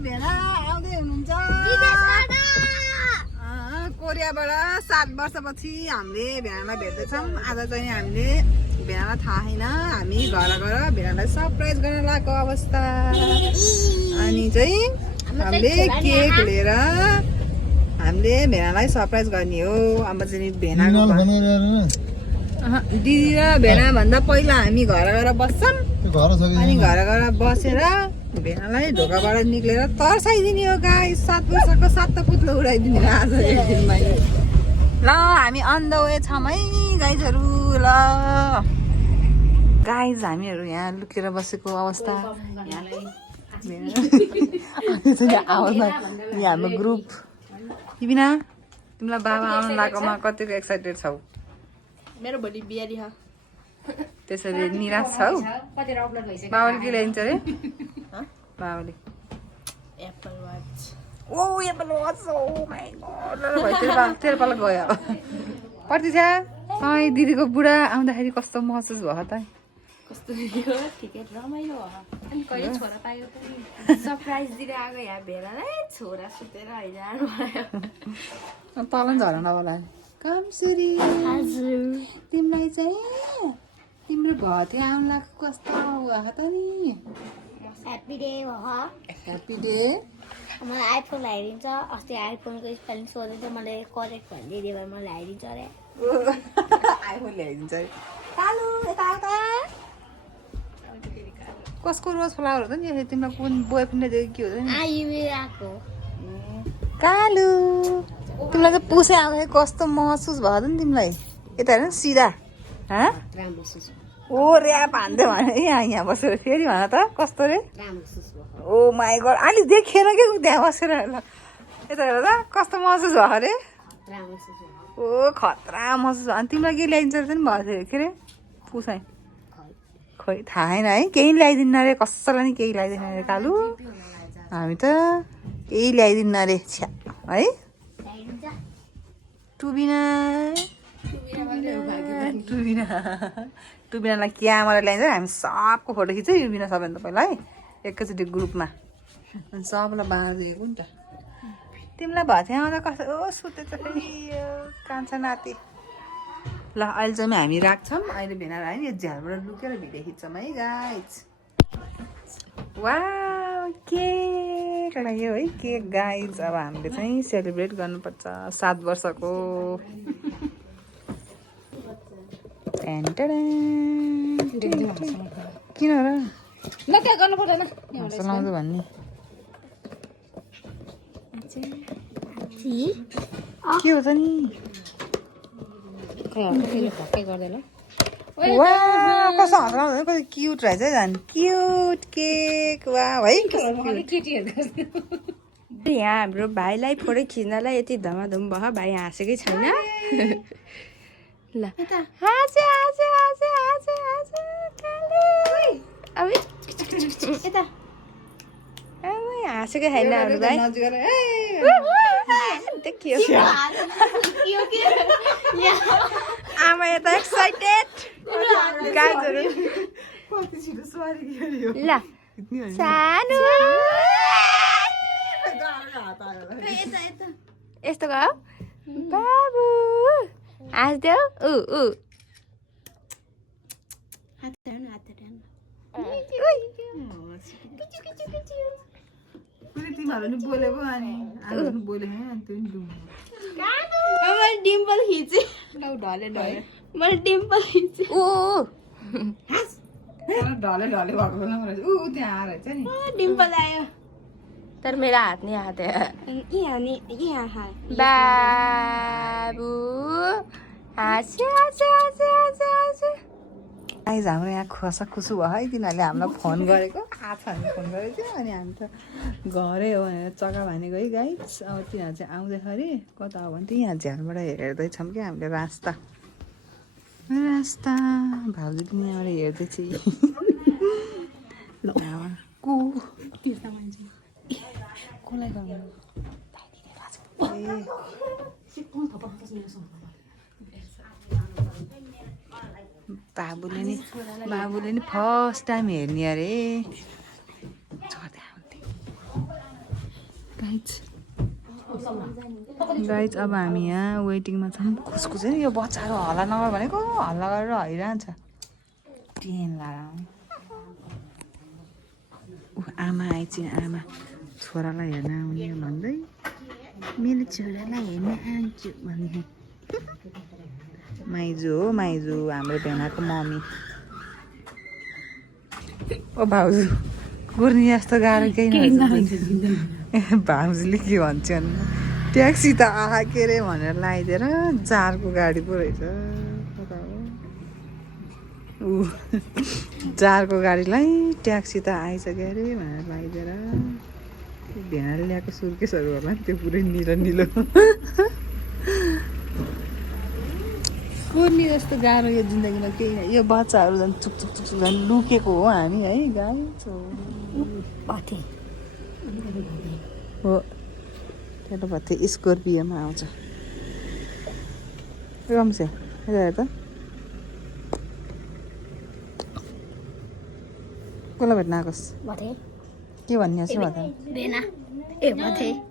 भेना आउँदै हुनुहुन्छ कोरियाबाट 7 वर्षपछि हामीले भेनालाई भेट्दैछौँ। आज चाहिँ हामीले भेनालाई थाहा छैन, हामी घर गएर भेनालाई सरप्राइज गर्न लागेको अवस्था। अनि चाहिँ हामीले केक लिएर हामीले भेनालाई सरप्राइज गर्ने हो। अब चाहिँ भेनाको दिदी र भेना भन्दा पहिला हामी घर गएर बस्छौँ। अनि घर गएर बसेर भेनालाई ढोकाबाट निक्लेर तर्साइदिने हो गाइस। 7 वर्षको 7 पुत्लो उडाइदिने आज एक दिनमा। ल हामी अन द वे छौँ है गाइजहरू। ल गाइज हामीहरू यहाँ लुकेर बसेको अवस्था। हाम्रो ग्रुप बिना तिमीलाई बाबा आउनु लागेकोमा कतिको एक्साइटेड छौ? मेरो भोलि बिहारी हो। त्यसरी निराश छौ? बाबाले के ल्याइन्छ अरे? बाबाले Apple watch. Oh Apple watch. Oh my God. ल भाइ तेरो पालो गयो। प्रतिक्षा दिदीको बुढा आउँदाखेरि कस्तो महसुस भयो त? कस्तो दिदीको ठिकै रमाइलो भयो। अनि कहिले छोरा पायो त? सरप्राइज दिएर आएको यहाँ भेनालाई छोरा सुतेर हैजान भयो। तल झरन होला। कामसुरी हजुर तिमीलाई चाहिँ तिम्रो भते आउनु लाग्छ कस्तो भएको त नि? ह्याप्पी डे भयो। Happy day. मलाई आइफोन ल्याइदिन्छ। अस्ति आइफोनको स्पेलिङ सोधेको थियो, मैले करेक्ट भनिदिएँ भए मलाई ल्याइदिन्छ अरे। आइफोन ल्याइदिन्छ अरे। कालु यता यता कसको रोज फ्लावर हो त नि? तिमीलाई कुन बोयफ्रेन्डले दिएको के हो त नि? आइएको कालु तिमीलाई चाहिँ पुसै आउँदाखेरि कस्तो महसुस भयो त नि तिमीलाई? यता हेर सिधा राम्रो सुस ओ ऱ्याप हान्दै भने यहाँ बसेर फेरि भन त कस्तो रे? राम्रो सुस भयो। ओ माई गड अलि देखेन कि त्यहाँ बसेर ल यता हेर त कस्तो महसुस भयो अरे? राम्रो सुस भयो। ओ खतरा महसुस भयो। अनि तिमीलाई के ल्याइदिन्छ अरे पनि भएको थियो के अरे? पुसाइ खोइ थाहा छैन है। केही ल्याइदिन्न अरे, कसैलाई नि केही ल्याइदिन्न अरे कालु। हामी त केही ल्याइदिन्न अरे छ्या है। टुबिनालाई क्यामेरा ल्याइन्छ। हामी सबको फोटो खिच्छ युबिना सबैभन्दा पहिला है, एकैचोटि ग्रुपमा। अनि सबलाई बाँधिदिएको नि त। तिमीलाई भएको थियो आउँदा कस्तो ओ सुतेछ फेरि कान्छा नाति। ल अहिले चाहिँ हामी राख्छौँ। अहिले भेनाएर है यो झ्यालबाट लुकेर भिडियो खिच्छौँ है गाइज। वा केक लाग्यो है केक गाइज। अब हामीले चाहिँ सेलिब्रेट गर्नुपर्छ 7 वर्षको। किन र गर्नु पर्दैन चलाउँछु भन्ने के हो त नि? भक्कै गर्दैन। वा कस्तो हँसाउँछ कति क्युट रहेछ है झन्। क्युट केक वा है। यहाँ हाम्रो भाइलाई फोटो खिच्नलाई यति धमाधुम भयो, भाइ हाँसेकै छैन। ल हाँसेकै छैन हाम्रो भाइ। देखियो आमा यता एक्साइटेड गाइजहरू। ल सानो यस्तो गयो बाबु हाँस्देऊ। बोलेको अनि मैले डिम्पल खिचेँ। मैले डिम्पल खिचेँ। ढले ढले भएको बेलामा रहेछ ऊ त्यहाँ आएर नि डिम्पल आयो तर मेरो हात नहीं आते बाबू हाँसे हाँसे हाँसे हाँसे हाँसे। गाइज हाम्रो यहाँ खुसा खुसु भयो है। तिनीहरूले हामीलाई फोन गरेको आछ भने फोन गरेको थियो। अनि हामी त घरै हो भनेर जग्गा भनेको है गाइज। अब तिनीहरू चाहिँ आउँदाखेरि कता हो भने चाहिँ यहाँ झ्यालबाट हेर्दैछौँ क्या हामीले रास्ता भाउजू पनि यहाँबाट हेर्दैछ। ल कसलाई गर्नु बाबुले नि फर्स्ट टाइम हेर्ने अरे। गाइज अब हामी यहाँ वेटिङमा छौँ खुसखुस नि यो बच्चाहरू हल्ला नगर भनेको हल्ला गरेर हैरान्छ ट्रेन लाएर आमा आइछि आमा छोरालाई हेर्न आउने भन्दै मेरो छोरालाई हेर्न आउँछु भन्दै माइजू हो माइजू हाम्रो भेनाको मम्मी ओ भाउजू गुर्नी जस्तो गाह्रो केही नहुन्छ भाउजूले के भन्छ ट्याक्सी त आहा के अरे भनेर लगाइदिएर जारको गाडी पो रहेछ ऊ जारको गाडीलाई ट्याक्सी त आइसक्यो अरे भनेर लगाइदिएर भेनाले ल्याएको सुर्केसहरू होला नि त्यो पुरै निलो निलो कुर्नी जस्तो गाह्रो यो जिन्दगीमा केही नै यो बच्चाहरू झन् चुक चुक चुक झन् लुकेको हो हामी है गाई हो त्यो भत्ते स्कर्पियोमा आउँछ रम्स्या हेर त कसलाई भेट्न आएकोस् के भन्ने छ भन्छ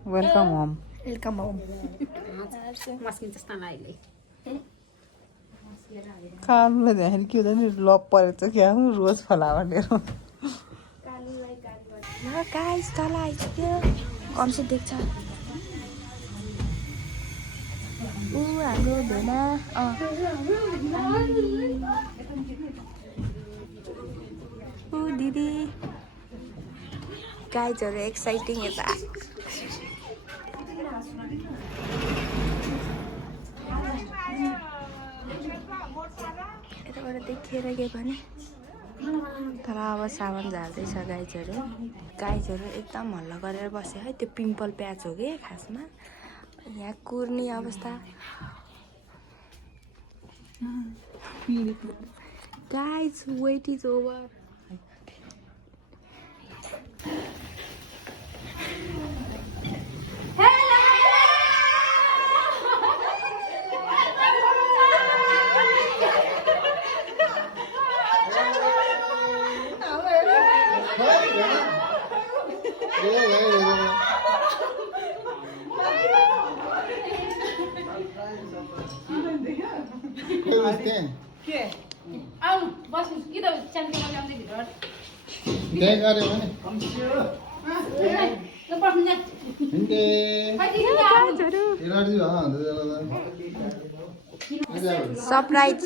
वेलकम होम कानुलाई ध्यान के हुँदैन लप परेको छ क्या रोज फलावर लिएर गाइस तल आइसक्यो कम्सी देख्छ ऊ हाम्रो भेना ऊ दिदी गाइजहरू एक्साइटिङ यता यताबाट देखिएर के भने तर अब साबन झार्दैछ गाइजहरू एकदम हल्ला गरेर बस्यो है त्यो पिम्पल प्याच हो कि खासमा यहाँ कुर्ने अवस्था guys wait is over surprise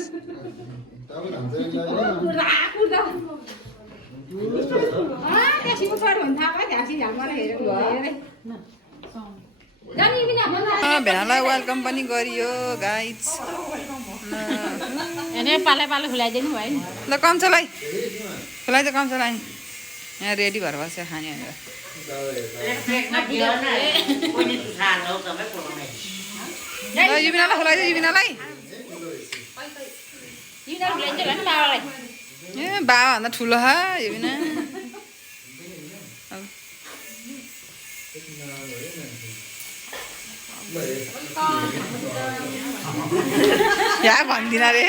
भेनालाई वेलकम पनि गरियो गाइज पाले पाले खुलाइदिनु भयो नि ल कम्छलाई खुलाइ त कम्छलाई यहाँ रेडी भएर बस्यो खाने भनेर युबिनालाई खुलाइदियो युबिनालाई ए बाबाभन्दा ठुलो हा युबिना या भन्दिन रे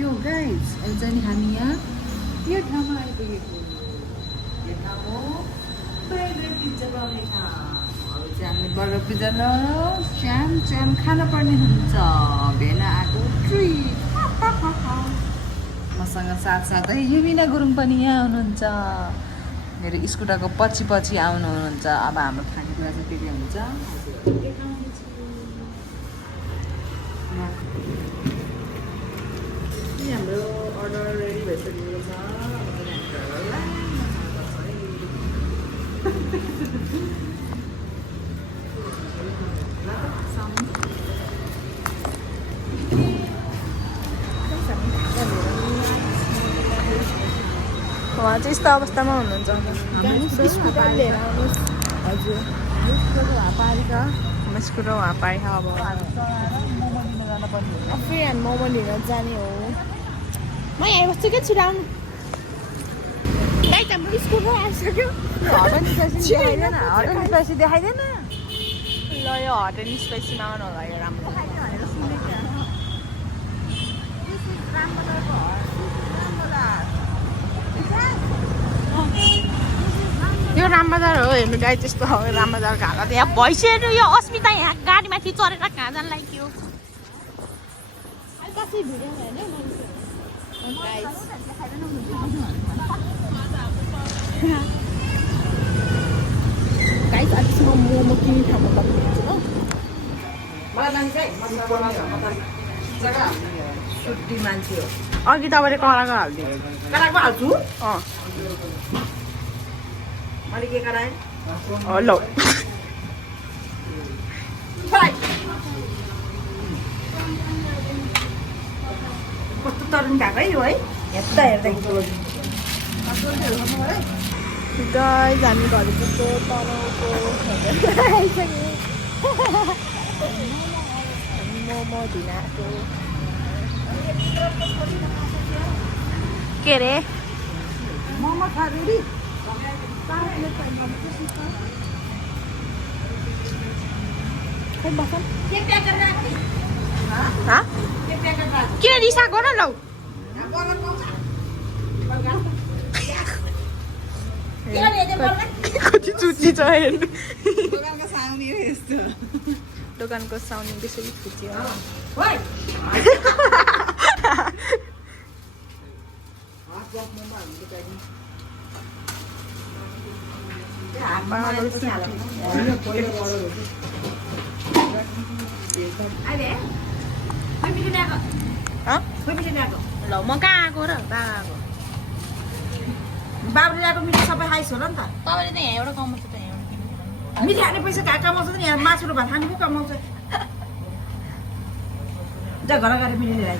यो गाइज अहिले चाहिँ हामी यहाँ यो ठाउँमा आइपुगेको यो ठाउँ हो फेभरेट पिज्जा बनाउने ठाउँ हामी बर्गर पिज्जा र च्याम खानुपर्ने हुन्छ भेना आएको ट्रिट मसँग साथसाथै युबिना गुरुङ पनि यहाँ हुनुहुन्छ मेरो स्कुटरको पछि आउनुहुन्छ अब हाम्रो खानेकुरा चाहिँ के हुन्छ हाम्रो अर्डर रेडी भइसकेको छ उहाँ चाहिँ यस्तो अवस्थामा हुनुहुन्छ हजुर स्कुटर वहाँ पाएँ अब फेरि हामी मोमो लिन जाने हो म यहाँ बस्छु क्या छिटो आउनु गाइस हाम्रो स्कुलमा आइसक्यो हट एन्ड स्पाइसी देखाइदेन हट एन्ड स्पाइसी देखाइदेन ल यो हट एन्ड स्पाइसीमा आउनु होला यो राम्रो यो रामबजार हो हेर्नु गाई त्यस्तो हो रामबजारको हालत यहाँ भइसक्यो यो अस्मिता यहाँ गाडीमाथि चढेर कहाँ जान लाग्यो गाइस अहिलेसम्म मोमो किन्ने ठाउँमा बनिदिन्छु ल छुट्टी मान्छे हो अघि तपाईँले कराएको हालिदिनु कराएको हाल्छु अँ मैले के कराएँ ल कस्तो तरुण भएको है यो है हेर्दा हेर्दै गाइस हामी घर पुग्यो तनाउको मोमो ढिनाको के अरे मोमो छ रेडी किन रिसाएको न लौ कति चुच्ची छ हेर्नु दोकानको साउनी त्यसरी फुच्यो ल म कहाँ आएको र बाबा आएको बाबुले ल्याएको मिठो सबै खाइस् होला नि त तपाईँले त यहाँ एउटा कमाउँछ त यहाँ मिठी खाने पैसा कहाँ कमाउँछ नि यहाँ मासु र भात खाने पो कमाउँछ जा घर गएर मिठी लिएर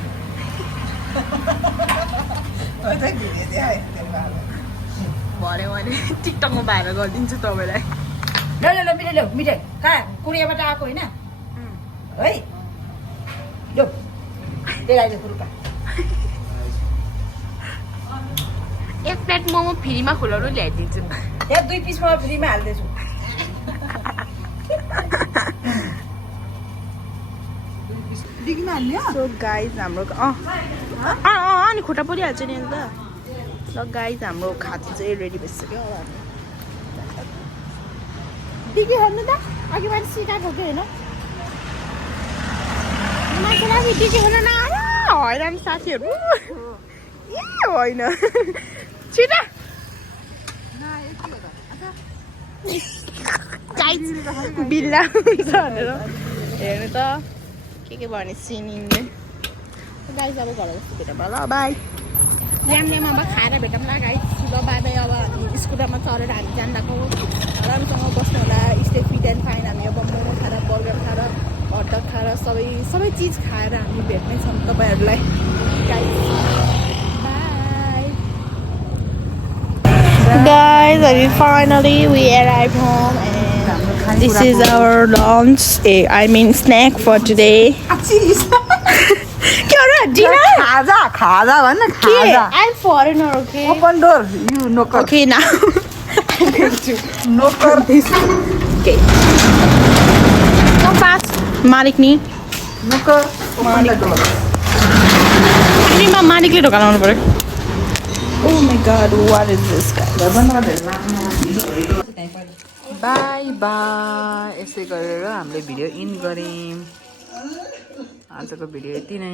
भरे मैले टिकटकमा भाइरल गरिदिन्छु तपाईँलाई ल मिठाई ल्याऊ मिठाई कहाँ कोरियाबाट आएको होइन है लो त्यही आइज रुपा एक प्लेट मोमो फ्रीमा खुलाउनु ल्याइदिन्छु यहाँ 2 पिस म फ्रीमा हाल्दैछु डिगमा हाल्ने सो गाइज हाम्रो अनि खुट्टा परिहाल्छ नि अन्त ल गाइज हाम्रो खाती चाहिँ रेडी भइसक्यो डिगी हेर्नु त अघिबाट सिकाएको थियो होइन मान्छे लागि डिगी हेर्नु न हैरान साथीहरू ए होइन छिटा बिल्ला हुन्छ भनेर हेर्नु त के भने सिनिङले गाइज अब घर भेटौँ ल बाई ल्याम अब खाएर भेटौँला गाइज ल बाई बाई अब हामी स्कुटरमा चढेर हामी जाँदाको राम्रोसँग बस्नु होला स्टे फिट एन्ड फाइन हामी अब मोमो खाएर बर्गर खाएर हटडग खाएर सबै चिज खाएर हामी भेट्नै छौँ तपाईँहरूलाई guys Guys, finally we arrived home and this is our lunch. I mean snack for today. Dinner? खाजा भन्न खाजा I'm foreigner, okay? Open door you नोकर Okay, now. नोकर this Okay. Come fast. Malik ni. नोकर open the door Ini Malikले ढोका लाउनु पर्यो. Oh my god, what is this guy? By by यसै गरेर हामीले भिडियो इन गऱ्यौँ आजको भिडियो यति नै